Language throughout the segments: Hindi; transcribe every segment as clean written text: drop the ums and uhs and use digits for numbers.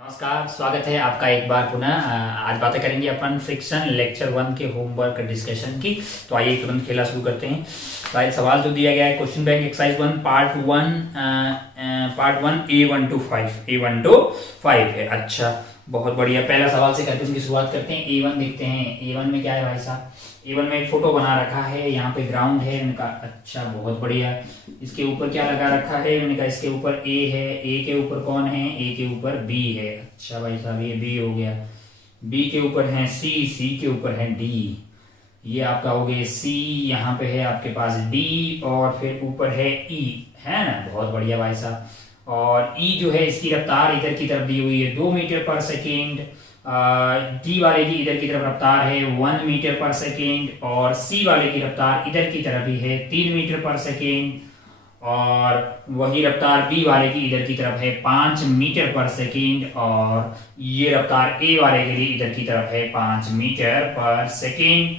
नमस्कार, स्वागत है आपका एक बार पुनः। आज बातें करेंगे अपन फ्रिक्शन लेक्चर 1 के होमवर्क डिस्कशन की। तो आइए तुरंत खेला शुरू करते हैं। राइट, सवाल जो दिया गया है question bank exercise 1 part 1 A1 to 5 है। अच्छा, बहुत बढ़िया। पहला सवाल से करते हैं, शुरुआत करते हैं। A1 देखते हैं। A1 में क्या है भाई साहब? A1 में एक फोटो बना रखा है, यहाँ पे ग्राउंड है इनका। अच्छा, बहुत बढ़िया। इसके ऊपर क्या लगा रखा है इनका? इसके ऊपर A है। A के ऊपर कौन है? A के ऊपर B है। अच्छा भाई साहब, ये B हो गया। B के ऊपर है C के ऊपर है D। ये आपका हो गया C, यहाँ पे है आपके पास D और फिर ऊपर है E, है ना? बहुत बढ़िया भाई साहब। और E जो है इसकी रफ्तार इधर की तरफ दी हुई है 2 मीटर पर सेकेंड। डी वाले की इधर की तरफ रफ्तार है 1 मीटर पर सेकेंड और सी वाले की रफ्तार इधर की तरफ ही है 3 मीटर पर सेकेंड और वही रफ्तार बी वाले की इधर की तरफ है 5 मीटर पर सेकेंड और ये रफ्तार ए वाले के लिए इधर की तरफ है 5 मीटर पर सेकेंड।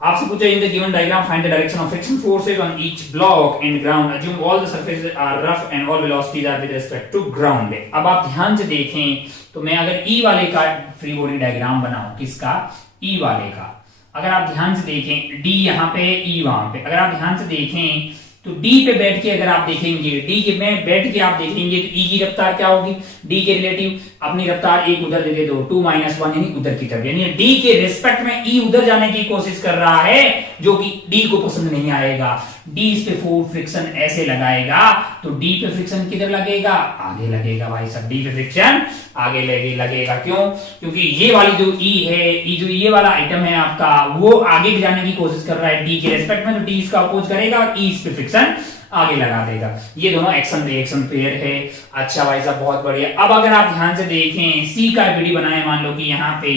आपसे पूछा in the given diagram find the direction of friction forces on each block and ground, assume all the surfaces are rough and all velocities are with respect to ground. अब आप ध्यान से देखें तो मैं अगर ई वाले का फ्री बॉडी डायग्राम बनाऊं, किसका? ई वाले का। अगर आप ध्यान से देखें, डी यहाँ पे, ई वहां पे। अगर आप ध्यान से देखें तो डी पे बैठ के अगर आप देखेंगे, डी के में बैठ के आप देखेंगे तो ई की रफ्तार क्या होगी? डी के रिलेटिव अपनी रफ्तार एक उधर दे दो 2 - 1 यानी उधर की तरफ, यानी डी के रिस्पेक्ट में ई उधर जाने की कोशिश कर रहा है जो कि डी को पसंद नहीं आएगा। डी इस पे फोर्स फ्रिक्शन ऐसे लगाएगा तो डी पे फ्रिक्शन किधर लगेगा? आगे लगेगा भाई साहब। डी पे फ्रिक्शन आगे लगेगा। क्यों? क्योंकि ये वाली जो ई है, ई जो ये वाला आइटम है आपका, वो आगे जाने की कोशिश कर रहा है डी के रिस्पेक्ट में, तो डी इसका अपोज करेगा और ई इस पे फ्रिक्शन आगे लगा देगा। ये दोनों एक्शन रिएक्शन पेयर है। अच्छा भाई साहब, बहुत बढ़िया। अब अगर आप ध्यान से देखें, सी का बीडी बनाए मान लो कि यहाँ पे,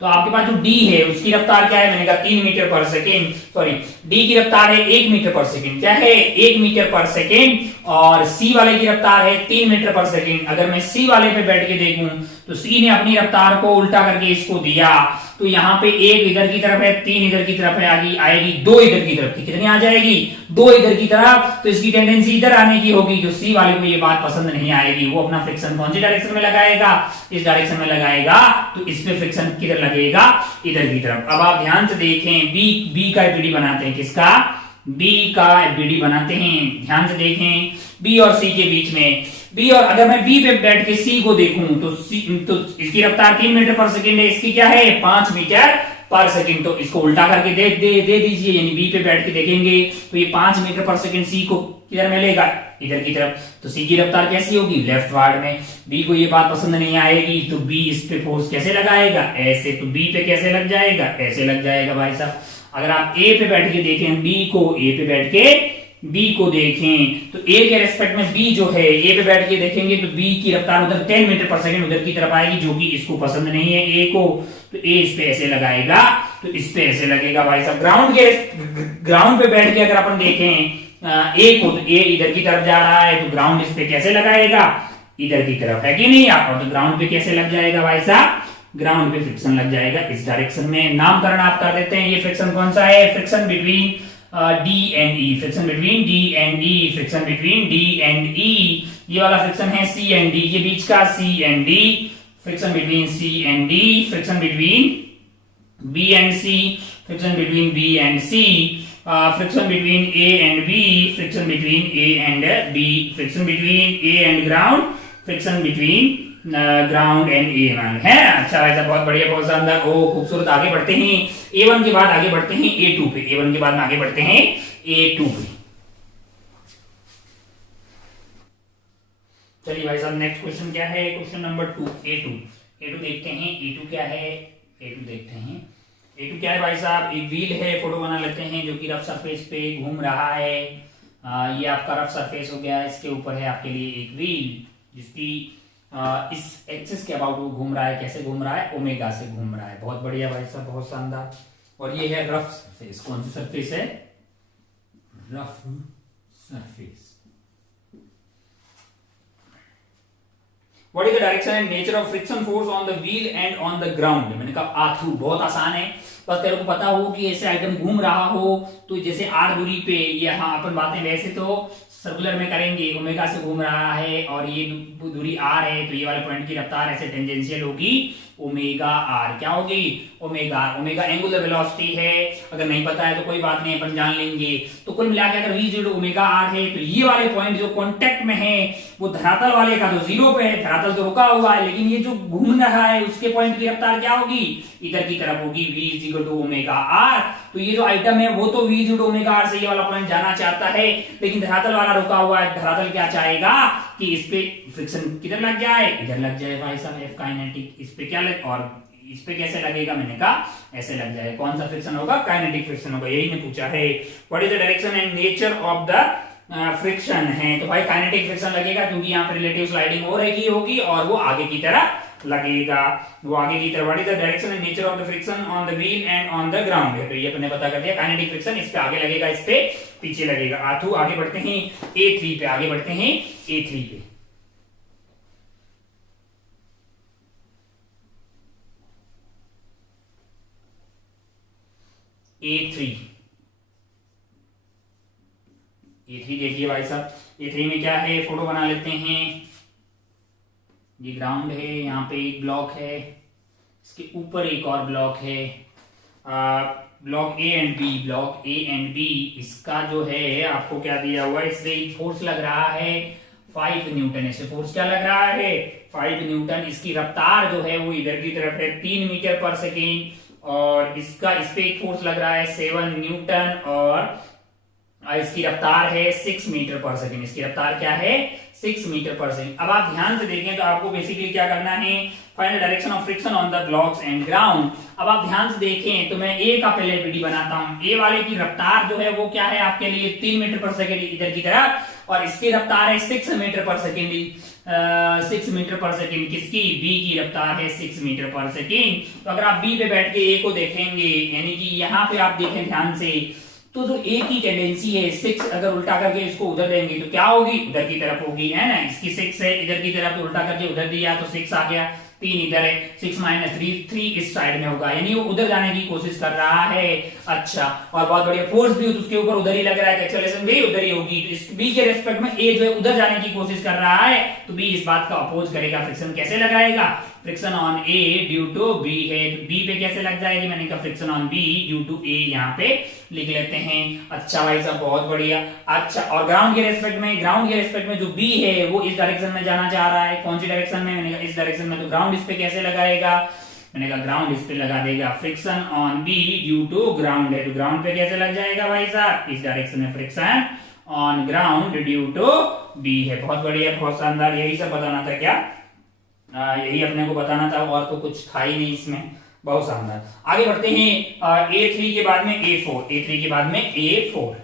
तो आपके पास जो D है उसकी रफ्तार क्या है? मैंने कहा 3 metre per second. Sorry, D की रफ्तार है 1 मीटर पर सेकेंड। क्या है? 1 मीटर पर सेकेंड। और C वाले की रफ्तार है 3 मीटर पर सेकेंड। अगर मैं C वाले पे बैठ के देखूं तो C ने अपनी रफ्तार को उल्टा करके इसको दिया, तो यहाँ पे 1 इधर की तरफ है, 3 इधर की तरफ है, आएगी 2 इधर की तरफ की। कितनी आ जाएगी? 2 इधर की तरफ। तो इसकी टेंडेंसी इधर आने की होगी, जो सी वाले को ये बात पसंद नहीं आएगी। वो अपना फ्रिक्शन कौन सी डायरेक्शन में लगाएगा? इस डायरेक्शन में लगाएगा। तो इस पे फ्रिक्शन किधर लगेगा? इधर की तरफ। अब आप ध्यान से देखें, बी का एफबीडी बनाते हैं। किसका? बी का एफबीडी बनाते हैं। ध्यान से देखें, बी और सी के बीच में, बी और अगर मैं बी पे बैठ के सी को देखूं तो इसकी रफ्तार 3 मीटर पर सेकेंड है, इसकी क्या है? 5 मीटर पर सेकेंड। तो इसको उल्टा करके दे दीजिए, यानी बी पे बैठ के देखेंगे तो ये 5 मीटर पर सेकेंड सी को किधर मिलेगा? इधर की तरफ। तो सी की रफ्तार कैसी होगी? लेफ्ट वार्ड में। बी को ये बात पसंद नहीं आएगी तो बी इस पे फोर्स कैसे लगाएगा? ऐसे। तो बी पे कैसे लग जाएगा? ऐसे लग जाएगा भाई साहब। अगर आप ए पे बैठ के देखें, बी को, ए पे बैठ के बी को देखें तो ए के रेस्पेक्ट में बी जो है, ए पे बैठ के देखेंगे तो बी की रफ्तार उधर 10 मीटर पर सेकेंड उधर की तरफ आएगी, जो कि इसको पसंद नहीं है ए को। तो ए इस पे ऐसे लगाएगा, तो इस पे ऐसे लगेगा भाई साहब। ग्राउंड पे बैठ के अगर अपन देखें ए को, तो ए इधर की तरफ जा रहा है, तो ग्राउंड इस पे कैसे लगाएगा? इधर की तरफ, है कि नहीं आप? तो ग्राउंड पे कैसे लग जाएगा भाई साहब? ग्राउंड पे फ्रिक्शन लग जाएगा इस डायरेक्शन में। नामकरण आप कर देते हैं। ये फ्रिक्शन कौन सा है? Friction between D and E, friction between D and E, friction between D and E। ये वाला फ्रिक्शन है C and D के बीच का, C and D, friction between C and D, friction between B and C, friction between B and C, friction between A and B, friction between A and B, friction between A and ground, friction between ground and A one है। अच्छा ऐसा, बहुत बढ़िया, बहुत शानदार। ओ खूबसूरत। आगे बढ़ते हैं A1 के बाद, आगे बढ़ते हैं A2 पे। A1 के बाद में आगे बढ़ते हैं A2 पे। चलिए भाई साहब, नेक्स्ट क्वेश्चन क्या है? क्वेश्चन नंबर 2, A2 देखते हैं। A2 क्या है? A2 देखते हैं। A2 क्या है भाई साहब? एक व्हील है, फोटो बना लेते हैं, जो कि रफ सरफेस पे घूम रहा है। ये आपका रफ सरफेस हो गया। इसके ऊपर है आपके लिए एक व्हील, जिसकी इस एक्सिस के अबाउट वो घूम रहा है। कैसे घूम रहा है? ओमेगा से घूम रहा है। बहुत बढ़िया भाई साहब, बहुत शानदार। और ये है रफ सरफेस। कौन सी सरफेस है? Rough surface. What is the direction and nature of friction force on the wheel and on the ground? मैंने कहा आथू, बहुत आसान है। बस तेरे को पता हो कि ऐसे आइटम घूम रहा हो तो जैसे 8 दूरी पे, ये हाँ अपन बातें वैसे तो सर्कुलर में करेंगे, ओमेगा से घूम रहा है और ये दूरी आर है, तो ये वाले पॉइंट की रफ्तार ऐसे टेंजेंशियल होगी ओमेगा आर। क्या होगी? ओमेगा। ओमेगा एंगुलर वेलोसिटी है, अगर नहीं पता है तो कोई बात नहीं, अपन जान लेंगे। तो कुल मिला के अगर v जीरो ओमेगा आर है, तो ये वाले पॉइंट जो कांटेक्ट में है वो धरातल वाले का तो जीरो पे है, धरातल तो रुका हुआ है, लेकिन ये जो घूम रहा है उसके पॉइंट की रफ्तार क्या होगी? इधर की तरफ होगी, v is equal to omega r. तो ये जो आइटम है वो तो v is equal to omega r से ये वाला पॉइंट जाना चाहता है, लेकिन धरातल वाला रुका हुआ है। धरातल क्या चाहेगा कि इस पे फ्रिक्शन किधर लग जाए? इधर लग जाए भाई साहब, एफ काइनेटिक। इस पे क्या लग, और इस पे कैसे लगेगा? मैंने कहा ऐसे लग जाए। कौन सा फ्रिक्शन होगा? काइनेटिक फ्रिक्शन होगा। यही ने पूछा है, what is the direction and nature of the friction है। तो भाई काइनेटिक फ्रिक्शन लगेगा, क्योंकि यहाँ पे रिलेटिव स्लाइडिंग हो रही होगी और वो आगे की तरफ लगेगा, वो आगे की तरफ। What is the direction and nature of the friction on the wheel and on the ground है, तो ये अपने पता कर दिया। काइनेटिक फ्रिक्शन इस पे आगे लगेगा, इस पे पीछे लगेगा। आथू आगे बढ़ते हैं A3 पे, आगे बढ़ते हैं A3 पे। A3 देखिए भाई साहब, A3 में क्या है? फोटो बना लेते हैं। ये ग्राउंड है, यहाँ पे एक ब्लॉक है, इसके ऊपर एक और ब्लॉक है, block A and B. Block A and B, इसका जो है आपको क्या दिया हुआ है? इससे फोर्स लग रहा है 5 न्यूटन। इससे फोर्स क्या लग रहा है? 5 न्यूटन। इसकी रफ्तार जो है वो इधर की तरफ है 3 मीटर पर सेकेंड, और इसका इस पे एक फोर्स लग रहा है 7 न्यूटन, और इसकी रफ्तार है 6 मीटर पर सेकेंड। इसकी रफ्तार क्या है? 6 मीटर पर सेकेंड। अब आप ध्यान से देखें तो आपको बेसिकली क्या करना है? Find the direction of friction on the blocks and ground. अब आप ध्यान से देखें तो मैं ए का पहले पीडी बनाता हूं। ए वाले की रफ्तार जो है वो क्या है आपके लिए? 3 मीटर पर सेकेंड इधर की तरफ, और इसकी रफ्तार है 6 metre per second. 6 metre per second किसकी? बी की रफ्तार है 6 मीटर पर सेकेंड। तो अगर आप बी पे बैठ के ए को देखेंगे, यानी कि यहाँ पे आप देखें ध्यान से, तो जो ए की टेंडेंसी है 6, अगर उल्टा करके इसको उधर देंगे तो क्या होगी? उधर की तरफ होगी, है ना। इसकी 6 है इधर की तरफ, तो उल्टा करके उधर दिया तो 6 आ गया, 3 इधर है, 6 माइनस 3 इस साइड में होगा, यानी वो उधर जाने की कोशिश कर रहा है। अच्छा, और बहुत बढ़िया, फोर्स भी उसके ऊपर उधर ही लग रहा है, एक्सेलरेशन भी उधर ही होगी। तो इस बी के रेस्पेक्ट में ए जो है उधर जाने की कोशिश कर रहा है, तो बी इस बात का अपोज करेगा। फ्रिक्शन कैसे लगाएगा? Friction on A due to B है, तो बी पे कैसे लग जाएगी? मैंने कहा friction on B due to A, यहाँ पे लिख लेते हैं। अच्छा भाई साहब, बहुत बढ़िया। अच्छा, और ग्राउंड के रेस्पेक्ट में, ग्राउंड के रेस्पेक्ट में जो बी है वो इस डायरेक्शन में जाना चाह रहा है। कौन सी डायरेक्शन में? मैंने कहा इस डायरेक्शन में। तो ग्राउंड इस पे कैसे लगाएगा? मैंने कहा ग्राउंड इस पे लगा देगा। Friction on B due to ground है, तो ग्राउंड पे कैसे लग जाएगा भाई साहब? इस डायरेक्शन में friction on ground due to B है। बहुत बढ़िया, बहुत शानदार। यही सब बताना था क्या? यही अपने को बताना था, और तो कुछ था ही नहीं इसमें। बहुत शानदार। आगे बढ़ते हैं A3 के बाद में A4। A3 के बाद में A4।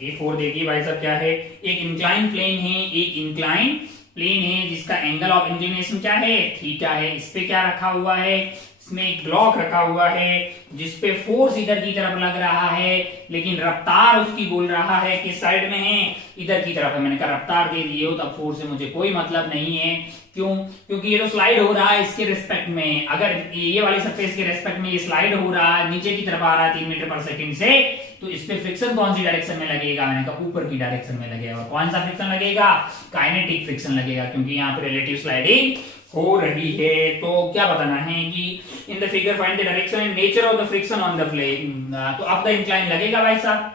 A4 देखिए भाई साहब, क्या है? एक इंक्लाइन प्लेन है, एक इंक्लाइन प्लेन है जिसका एंगल ऑफ इंक्लिनेशन क्या है? थीटा है। इस पे क्या रखा हुआ है? इसमें एक ब्लॉक रखा हुआ है जिसपे फोर्स इधर की तरफ लग रहा है, लेकिन रफ्तार उसकी बोल रहा है कि साइड में है, इधर की तरफ है। मैंने कहा रफ्तार दे दिए हो तब फोर्स से मुझे कोई मतलब नहीं है। क्यों? क्योंकि ये तो स्लाइड हो रहा है इसके रिस्पेक्ट में। अगर ये वाली सरफेस के रिस्पेक्ट में ये स्लाइड हो रहा है, नीचे की तरफ आ रहा है 3 मीटर पर सेकंड से, तो इस पे फ्रिक्शन कौन सी डायरेक्शन में लगेगा? मैंने कहा ऊपर की डायरेक्शन में लगेगा। और कौन सा फ्रिक्शन लगेगा? काइनेटिक फ्रिक्शन लगेगा, क्योंकि यहाँ पे रिलेटिव स्लाइडिंग हो रही है। तो क्या बताना है कि in the figure find the direction and nature of the friction on the plane. तो अप द इंक्लाइन लगेगा भाई साहब,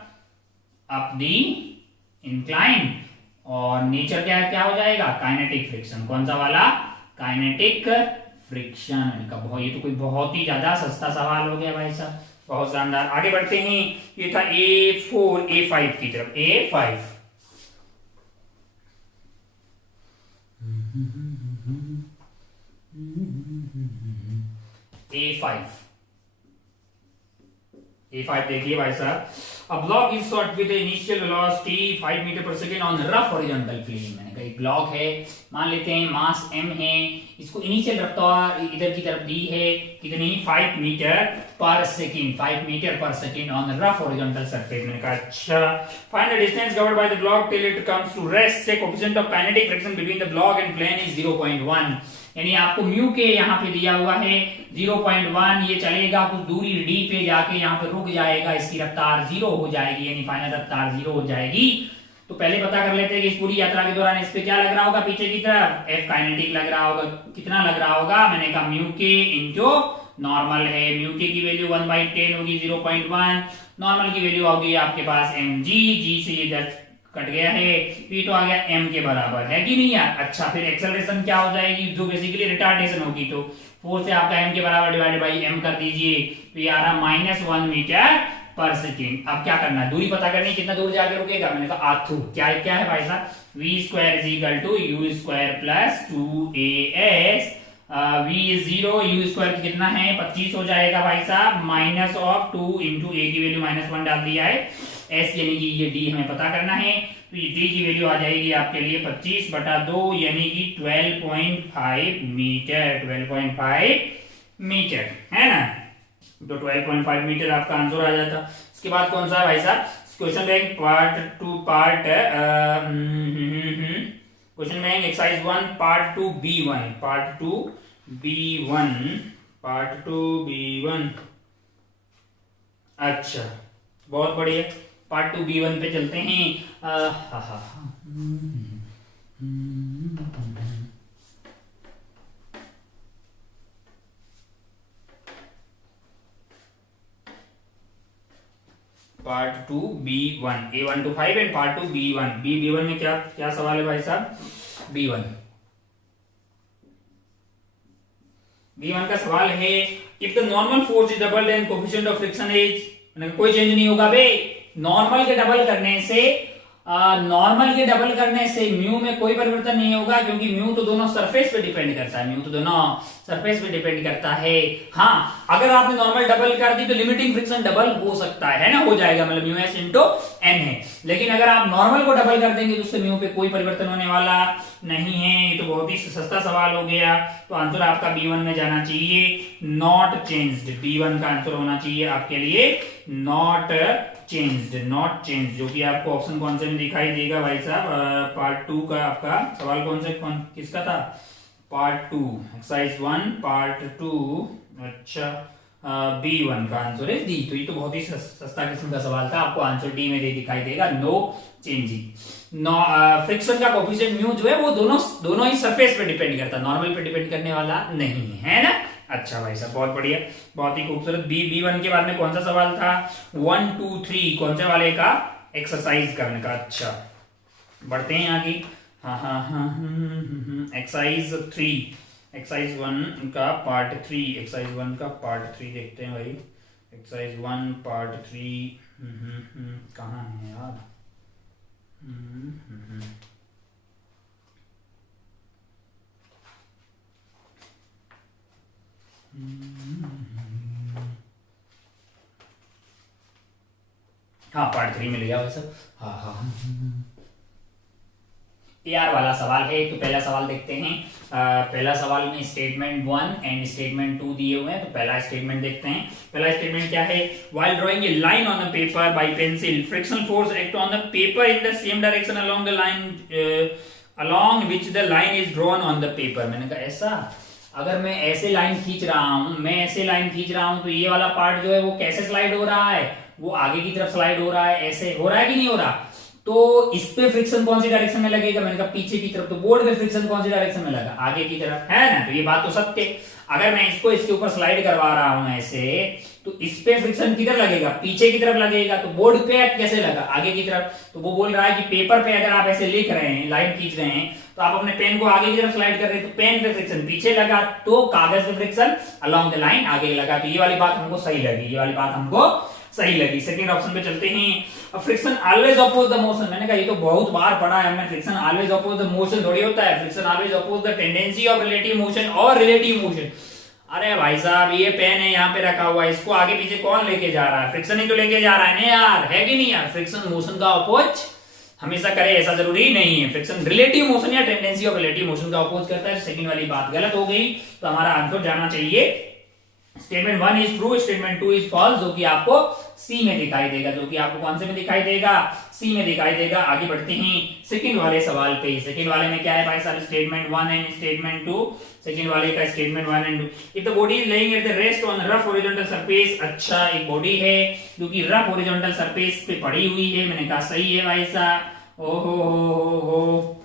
अप द इंक्लाइन, और नेचर क्या क्या हो जाएगा? Kinetic friction. कौन सा वाला? Kinetic friction. ये तो कोई बहुत ही ज्यादा सस्ता सवाल हो गया भाई साहब, बहुत शानदार। आगे बढ़ते हैं, ये था A4, A5 की तरफ। A5 A5 A5 देखिए भाई साहब, a block is shot with the initial velocity 5 metre per second on rough horizontal plane. मैंने कहा एक ब्लॉक है, मान लेते हैं मास m है, इसको इनिशियल रफ्तार इधर की तरफ दी है कितनी 5 metre per second, 5 metre per second on rough horizontal surface. मैंने कहा अच्छा, find the distance covered by the block till it comes to rest, say coefficient of kinetic friction between the block and plane is 0.1। यानी आपको म्यू के यहाँ पे दिया हुआ है 0.1, ये चलेगा कुछ दूरी डी पे जाके यहाँ पे रुक जाएगा, इसकी रफ्तार 0 हो जाएगी, यानी फाइनल रफ्तार 0 हो जाएगी। तो पहले पता कर लेते हैं कि इस पूरी यात्रा के दौरान इस पे क्या लग रहा होगा, पीछे की तरफ एफ काइनेटिक लग रहा होगा, कितना लग रहा होगा, मैंने कहा म्यू के इंटू नॉर्मल है, म्यू के की वैल्यू 1/10 होगी 0.1, नॉर्मल की वैल्यू होगी आपके पास mg, g से ये कट गया है, p तो आ गया m के बराबर, है कि नहीं यार। अच्छा, फिर एक्सेलरेशन क्या हो जाएगी, जो बेसिकली रिटार्डेशन होगी, तो 4 से आपका m के बराबर डिवाइडेड बाई m कर दीजिए, तो ये आ रहा -1 मीटर पर सेकेंड। अब क्या करना है, दूरी पता करनी, कितना दूर जाके रुकेगा, मैंने कहा आथू क्या क्या है भाई साहब, v² = u² + 2as, v is 0, u² कितना है 25 हो जाएगा भाई साहब, -2 × a की वैल्यू -1 डाल दिया है, s यानी कि ये d हमें पता करना है, तो ये d की वैल्यू आ जाएगी आपके लिए 25/2 यानी कि 12.5 मीटर, 12.5 मीटर है ना, तो 12.5 मीटर आपका आंसर आ जाता। इसके बाद कौन सा है भाई साहब, question bank question bank exercise 1 part 2 B1, part 2 B1। अच्छा बहुत बढ़िया, पार्ट 2 B1 पे चलते हैं। Part 2 B1, A1 to 5 and part 2 B1। B1 में क्या क्या सवाल है भाई साहब, B1 का सवाल है, if the normal force is double then coefficient of friction is, कोई चेंज नहीं होगा बे, नॉर्मल के डबल करने से म्यू में कोई परिवर्तन नहीं होगा, क्योंकि म्यू तो दोनों सरफेस पे डिपेंड करता है, हाँ अगर आपने नॉर्मल डबल कर दी तो लिमिटिंग फ्रिक्शन डबल हो सकता है ना, हो जाएगा, मतलब म्यू एस इंटू एन है, लेकिन अगर आप नॉर्मल को डबल कर देंगे तो उससे म्यू पे कोई परिवर्तन होने वाला नहीं है। ये तो बहुत ही सस्ता सवाल हो गया, तो आंसर आपका B1 में जाना चाहिए, नॉट चेंज्ड। B1 का आंसर होना चाहिए आपके लिए नॉट चेंज्ड, जो कि आपको ऑप्शन कौन से में दिखाई देगा भाई साहब, पार्ट 2 का आपका सवाल किसका था, पार्ट 2 एक्सरसाइज 1 पार्ट 2। अच्छा, B1 का आंसर है डी, तो ये तो बहुत ही सस्ता किस्म का सवाल था, आपको आंसर डी में दिखाई देगा, नो चेंजिंग। फ्रिक्शन का कोएफिशिएंट म्यू जो है वो दोनों ही सरफेस पे डिपेंड करता है, नॉर्मल पे डिपेंड करने वाला नहीं है ना। अच्छा भाई साहब बहुत बढ़िया, बहुत ही खूबसूरत। B1 के बाद में कौन सा सवाल था, 1 2 3 कौन से वाले का एक्सरसाइज करने का। अच्छा बढ़ते हैं आगे, एक्सरसाइज 3, एक्सरसाइज 1 का पार्ट 3, एक्सरसाइज 1 का पार्ट 3 देखते हैं भाई, एक्सरसाइज 1 पार्ट 3 कहाँ है यार, हाँ पार्ट 3 मिल गया वैसे, AR वाला सवाल है। तो पहला सवाल देखते हैं, पहला सवाल में स्टेटमेंट 1 एंड स्टेटमेंट 2 दिए हुए हैं, तो पहला स्टेटमेंट देखते हैं। पहला स्टेटमेंट क्या है, while drawing a line on the paper by pencil, frictional force act on the paper in the same direction along the line along which the line is drawn on the paper। मैंने कहा ऐसा, अगर मैं ऐसे लाइन खींच रहा हूं, तो ये वाला पार्ट जो है वो कैसे स्लाइड हो रहा है, वो आगे की तरफ स्लाइड हो रहा है, ऐसे हो रहा है कि नहीं हो रहा, तो इस पे फ्रिक्शन कौन सी डायरेक्शन में लगेगा, मैंने कहा पीछे की तरफ, तो बोर्ड पे फ्रिक्शन कौन सी डायरेक्शन में लगा, आगे की तरफ, है ना। तो ये बात तो सत्य है, अगर मैं इसको इसके ऊपर स्लाइड करवा रहा हूं ऐसे, तो इस पे फ्रिक्शन किधर लगेगा, पीछे की तरफ लगेगा, तो बोर्ड पे कैसे लगा, आगे की तरफ। तो वो बोल रहा है कि पेपर पे अगर आप ऐसे लिख रहे हैं, लाइन खींच रहे हैं, तो आप अपने पेन को आगे की तरफ स्लाइड कर रहे हैं, तो पेन पे फ्रिक्शन पीछे लगा, तो कागज पे फ्रिक्शन अलोंग द लाइन आगे लगा। तो ये वाली बात हमको सही लगी, सेकंड ऑप्शन पे चलते हैं। Friction always oppose the motion, मैंने कहा ये तो बहुत बार पढ़ा है हमने, friction always oppose the motion थोड़ी होता है, friction always oppose the tendency of relative motion और रिलेटिव मोशन। अरे भाई साहब ये पेन है यहाँ पे रखा हुआ है, इसको आगे पीछे कौन लेके जा रहा है? फ्रिक्शन ही तो लेके जा रहा है ना यार, है कि नहीं यार? फ्रिक्शन मोशन का अपोज हमेशा करे ऐसा जरूरी नहीं है। फ्रिक्शन रिलेटिव मोशन या टेंडेंसी ऑफ रिलेटिव मोशन का अपोज करता है। सेकंड वाली बात गलत हो गई, तो हमारा आंसर जाना चाहिए statement 1 is true, statement 2 is false, जो कि आपको सी में दिखाई देगा, जो कि आपको कौन से में दिखाई देगा? सी में दिखाई देगा। आगे बढ़ते हैं सेकंड वाले सवाल पे। सेकंड वाले में क्या है भाई साहब? Statement 1 and statement 2। सेकंड वाले का statement 1 and 2, if the body is laying at the rest on rough horizontal surface. अच्छा, एक बॉडी है जो कि रफ हॉरिजॉन्टल सरफेस पे पड़ी हुई है। मैंने कहा सही है भाई साहब। ओहो,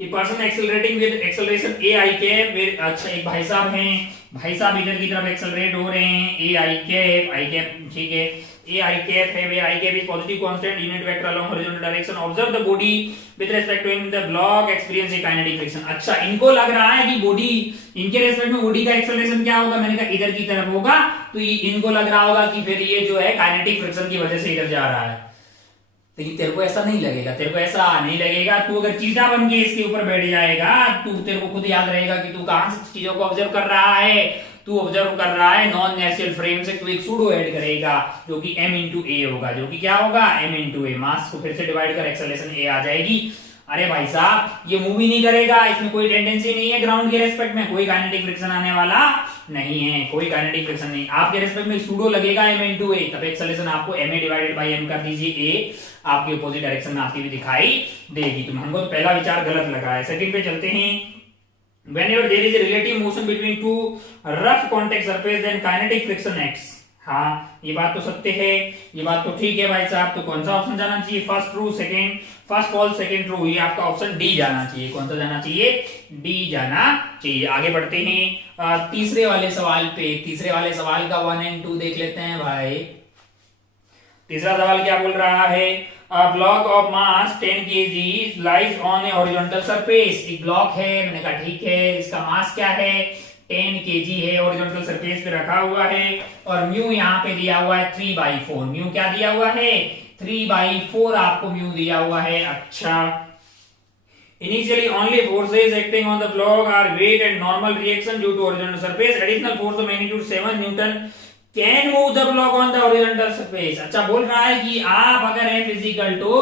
a person accelerating with acceleration A I cap. अच्छा, एक भाई साहब हैं, भाई साहब इधर की तरफ एक्सेलरेट हो रहे हैं। ए आई कैप ठीक है, ए आई कैप है, where I cap is positive constant unit vector along horizontal direction. Observe the body with respect to the block experience a kinetic friction. अच्छा, इनको लग रहा है कि बॉडी, इनके रिस्पेक्ट में बॉडी का एक्सेलरेशन क्या होगा? मैंने कहा इधर की तरफ होगा, तो इनको लग रहा होगा कि फिर ये जो है काइनेटिक फ्रिक्शन की वजह से इधर जा रहा है। लेकिन तेरे को ऐसा नहीं लगेगा, तेरे को ऐसा नहीं लगेगा। तू अगर चीटा बन के इसके ऊपर बैठ जाएगा, तेरे को खुद याद रहेगा कि तू कहां से चीजों को ऑब्जर्व कर रहा है। तू ऑब्जर्व कर रहा है नॉन नेचुरल फ्रेम से, तू एक सूडो ऐड करेगा जो कि m इंटू ए होगा, जो कि क्या होगा? m इंटू ए। मास को फिर से डिवाइड कर एक्सेलरेशन a आ जाएगी। अरे भाई साहब, ये मूव ही नहीं करेगा, इसमें कोई टेंडेंसी नहीं है ग्राउंड के रेस्पेक्ट में, कोई काइनेटिक फ्रिक्शन आने वाला नहीं है, कोई काइनेटिक फ्रिक्शन नहीं। आपके रेस्पेक्ट में सूडो लगेगा m इंटू ए, तब एक्सेलरेशन आपको ma डिवाइडेड बाई m कर दीजिए, a आपके अपोजिट डायरेक्शन में आती हुई दिखाई देगी। तो हमको तो पहला विचार गलत लगा है। सेकंड पे चलते हैं। Whenever there is a relative motion between two rough contact surface, then kinetic friction acts। हाँ, ये बात तो सत्य है, ये बात तो ठीक है भाई साहब। तो कौन सा ऑप्शन जाना चाहिए? First true, second first false, second true. ये आपका ऑप्शन डी जाना चाहिए। कौन सा जाना चाहिए? डी जाना चाहिए। आगे बढ़ते हैं तीसरे वाले सवाल पे। तीसरे वाले सवाल का 1 एंड 2 देख लेते हैं भाई। तीसरा सवाल क्या बोल रहा है? A block of mass 10 kg lies on a horizontal surface। एक ब्लॉक है, मैंने कहा ठीक है, इसका मास क्या है? 10 kg है, हॉरिजॉन्टल सरफेस पे रखा हुआ है, और म्यू यहाँ पे दिया हुआ है 3/4। म्यू क्या दिया हुआ है? 3/4 आपको म्यू दिया हुआ है। अच्छा, Initially, only forces acting on the block are weight and normal reaction due to horizontal surface. Additional force of magnitude 7 Newton can move the block on the horizontal surface। अच्छा, बोल रहा है कि आप अगर F इजिकल टू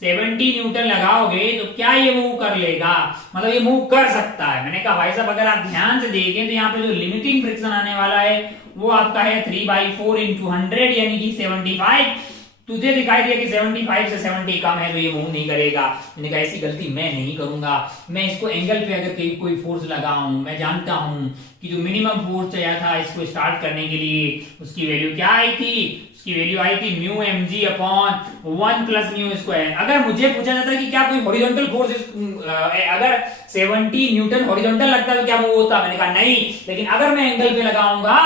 70 न्यूटन लगाओगे तो क्या ये मूव कर लेगा? मतलब ये मूव कर सकता है। मैंने कहा भाई साहब, अगर आप ध्यान से देखें तो यहाँ पे जो लिमिटिंग फ्रिक्शन आने वाला है वो आपका है 3/4 इंटू 100, यानी कि 75। तुझे दिखाई दिया कि 75 से 70 कम है तो ये मूव नहीं करेगा। मैंने कहा ऐसी गलती मैं नहीं करूंगा। मैं इसको एंगल पे अगर कोई फोर्स लगाऊं, मैं जानता हूं कि जो मिनिमम फोर्स चाहिए था इसको स्टार्ट करने के लिए, उसकी वैल्यू क्या आई थी? उसकी वैल्यू आई थी mu mg upon 1 plus mu square. अगर मुझे पूछा जाता कि क्या कोई हॉरिजॉन्टल फोर्स अगर 70 न्यूटन हॉरिजॉन्टल लगता तो क्या मूव होता? मैंने कहा नहीं, लेकिन अगर मैं एंगल पे लगाऊंगा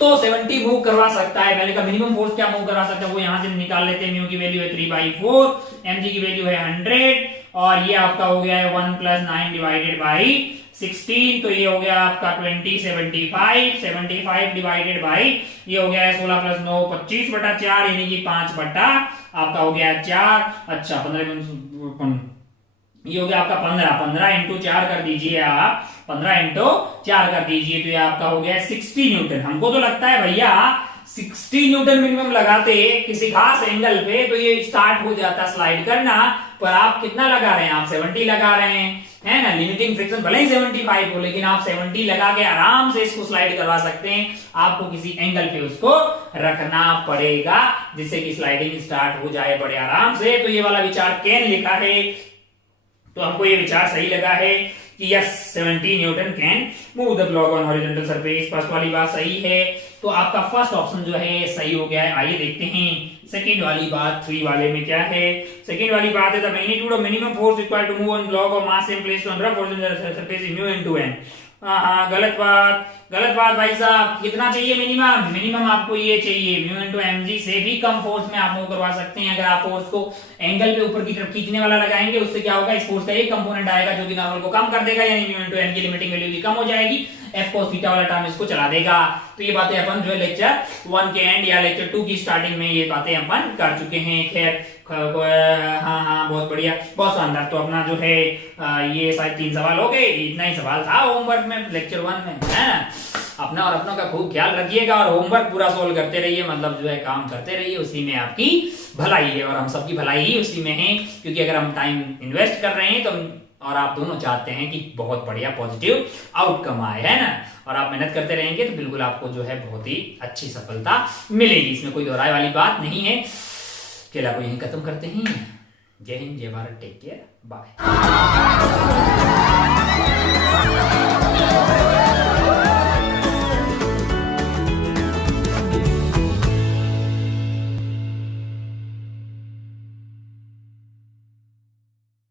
तो 70 मूव करवा सकता है। मैंने कहा मिनिमम फोर्स क्या मूव करवा सकता है, वो यहां से निकाल लेते हैं। म्यू की वैल्यू है 3/4, mg की वैल्यू है 100, और ये आपका हो गया है 1 प्लस 9 डिवाइडेड बाई 16, तो ये हो गया आपका 20, 75 डिवाइडेड बाई ये हो गया है 16 प्लस 9 25/4, यानी कि 5 बटा आपका हो गया 4। अच्छा, 15 ये हो गया आपका 15 इंटू 4 कर दीजिए आप, 15 इंटू 4 कर दीजिए, तो ये आपका हो गया 60 न्यूटन। हमको तो लगता है भैया 60 न्यूटन मिनिमम लगाते किसी खास एंगल पे तो ये स्टार्ट हो जाता स्लाइड करना, पर आप कितना लगा रहे हैं? आप 70 लगा रहे हैं, है ना। लिमिटिंग फ्रिक्शन भले ही 75 हो, लेकिन आप 70 लगा के आराम से इसको स्लाइड करवा सकते हैं। आपको किसी एंगल पे उसको रखना पड़ेगा जिससे कि स्लाइडिंग स्टार्ट हो जाए बड़े आराम से। तो ये वाला विचार कैन लिखा है, तो हमको ये विचार सही लगा है कि yes 70 Newton can move the block on horizontal surface. First वाली बात सही है, तो आपका फर्स्ट ऑप्शन जो है सही हो गया है। आइए देखते हैं सेकंड वाली बात। 3 वाले में क्या है? सेकंड वाली बात है the magnitude of minimum force required to move on block of mass same place on rough horizontal surface is mu into n। हाँ, गलत बात भाई साहब। कितना चाहिए मिनिमम? मिनिमम आपको ये चाहिए म्यू इनटू mg, से भी कम फोर्स में आप मूव करवा सकते हैं। अगर आप फोर्स को एंगल पे ऊपर की तरफ खींचने वाला लगाएंगे, उससे क्या होगा? इस फोर्स का एक कंपोनेंट आएगा जो कि नॉर्मल को कम कर देगा, यानी म्यू इनटू n की लिमिटिंग वैल्यू भी कम हो जाएगी। एफ cos थीटा वाला टर्म इसको चला देगा। तो ये बातें अपन जो है लेक्चर 1 के एंड या लेक्चर 2 की स्टार्टिंग में ये बातें अपन कर चुके हैं। खैर हाँ बहुत बढ़िया, बहुत शानदार। तो अपना जो है ये शायद 3 सवाल हो गए, इतना ही सवाल था होमवर्क में लेक्चर 1 में, है ना। अपना और अपनों का खूब ख्याल रखिएगा और होमवर्क पूरा सोल्व करते रहिए, मतलब जो है काम करते रहिए, उसी में आपकी भलाई है और हम सबकी भलाई ही उसी में है। क्योंकि अगर हम टाइम इन्वेस्ट कर रहे हैं तो और आप दोनों चाहते हैं कि बहुत बढ़िया पॉजिटिव आउटकम आए, है ना, और आप मेहनत करते रहेंगे तो बिल्कुल आपको जो है बहुत ही अच्छी सफलता मिलेगी, इसमें कोई दोहराए वाली बात नहीं है। चलो को यहीं खत्म करते हैं। जय हिंद, जय भारत, टेक केयर, बाय।